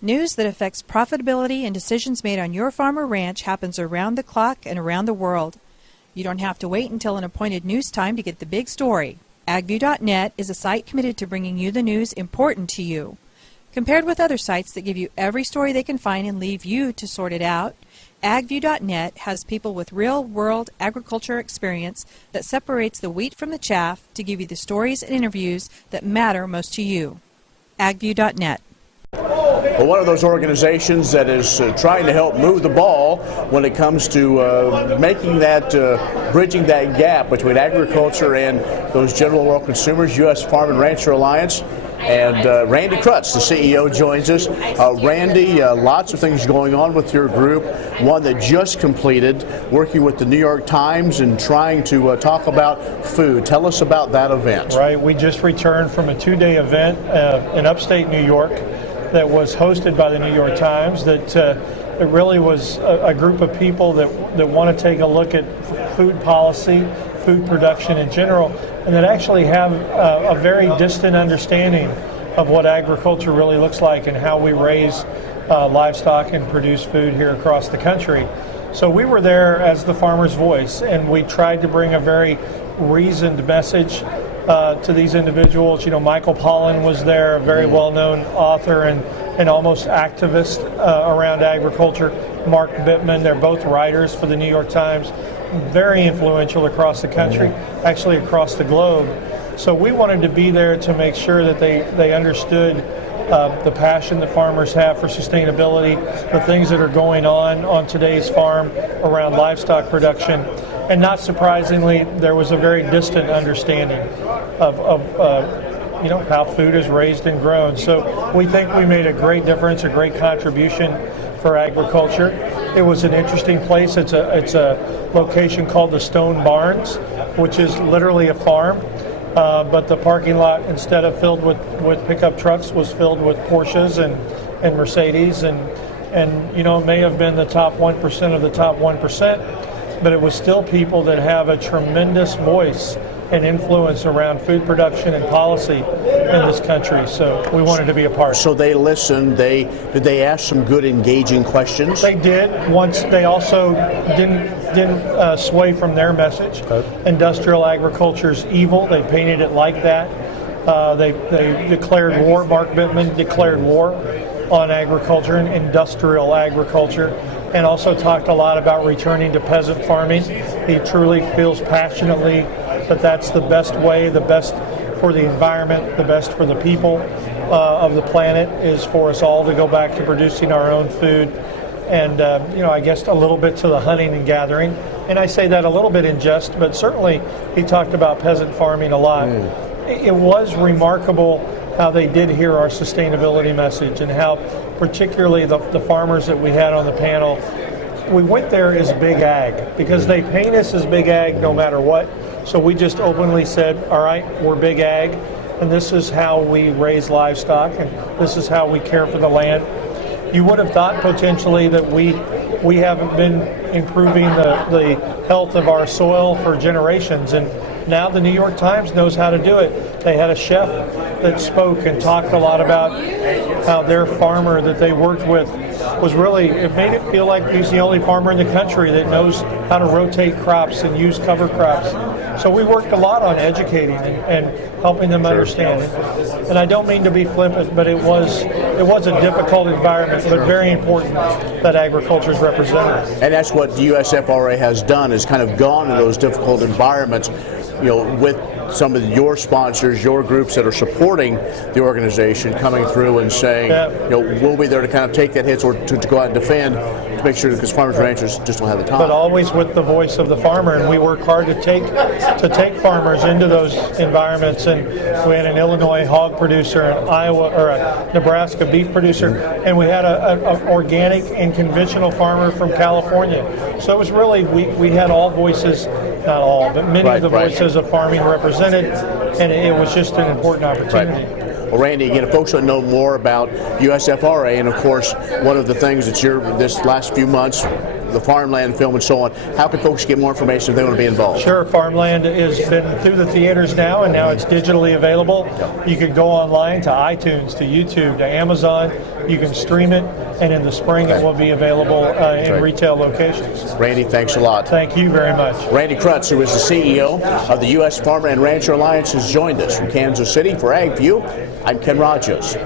News that affects profitability and decisions made on your farm or ranch happens around the clock and around the world. You don't have to wait until an appointed news time to get the big story. AgView.net is a site committed to bringing you the news important to you. Compared with other sites that give you every story they can find and leave you to sort it out, AgView.net has people with real-world agriculture experience that separates the wheat from the chaff to give you the stories and interviews that matter most to you. AgView.net. Well, one of those organizations that is trying to help move the ball when it comes to making that, bridging that gap between agriculture and those general world consumers, U.S. Farm and Rancher Alliance. And Randy Krotz, the CEO, joins us. Randy, lots of things going on with your group. One that just completed, working with the New York Times and trying to talk about food. Tell us about that event. Right, we just returned from a 2-day event in upstate New York that was hosted by the New York Times. That it really was a group of people that want to take a look at food policy, food production in general, and that actually have a very distant understanding of what agriculture really looks like and how we raise livestock and produce food here across the country. So we were there as the farmer's voice, and we tried to bring a very reasoned message to these individuals. You know, Michael Pollan was there, a very well-known author and almost activist around agriculture. Mark Bittman, they're both writers for the New York Times, very influential across the country, actually across the globe. So we wanted to be there to make sure that they understood the passion that farmers have for sustainability, the things that are going on today's farm around livestock production. And not surprisingly, there was a very distant understanding of how food is raised and grown. So we think we made a great difference, a great contribution for agriculture. It was an interesting place. It's a location called the Stone Barns, which is literally a farm. But the parking lot, instead of filled with pickup trucks, was filled with Porsches and Mercedes. And it may have been the top 1% of the top 1%. But it was still people that have a tremendous voice and influence around food production and policy in this country. So we wanted to be a part. So they listened. Did they ask some good, engaging questions? They did. Once they also didn't sway from their message. Okay. Industrial agriculture is evil. They painted it like that. They declared war. Mark Bittman declared war on agriculture and industrial agriculture, and also talked a lot about returning to peasant farming. He truly feels passionately that that's the best way, the best for the environment, the best for the people of the planet is for us all to go back to producing our own food. And, I guess a little bit to the hunting and gathering. And I say that a little bit in jest, but certainly he talked about peasant farming a lot. It was remarkable how they did hear our sustainability message and how particularly the farmers that we had on the panel, we went there as big ag because they paint us as big ag no matter what. So we just openly said, all right, we're big ag, and this is how we raise livestock, and this is how we care for the land. You would have thought potentially that we haven't been improving the health of our soil for generations, and now the New York Times knows how to do it. They had a chef that spoke and talked a lot about how their farmer that they worked with was really, it made it feel like he's the only farmer in the country that knows how to rotate crops and use cover crops. So we worked a lot on educating and helping them understand. And I don't mean to be flippant, but it was a difficult environment, but very important that agriculture is represented. And that's what the USFRA has done, is kind of gone to those difficult environments, with some of your sponsors, your groups that are supporting the organization coming through and saying, we'll be there to kind of take that hit or to go out and defend, to make sure, because farmers and ranchers just don't have the time. But always with the voice of the farmer, and we work hard to take farmers into those environments. And we had an Illinois hog producer, an Iowa or a Nebraska beef producer, and we had an organic and conventional farmer from California. So it was really, we had all voices, not all, but many of the voices of farming represented, and it was just an important opportunity. Well, Randy, again, if folks want to know more about USFRA, and of course, one of the things that this last few months, the farmland film and so on. How can folks get more information if they want to be involved? Sure, Farmland has been through the theaters now, and now it's digitally available. You can go online to iTunes, to YouTube, to Amazon. You can stream it, and in the spring it will be available in retail locations. Randy, thanks a lot. Thank you very much. Randy Krotz, who is the CEO of the U.S. Farmer and Rancher Alliance, has joined us from Kansas City for AgView. I'm Ken Rogers.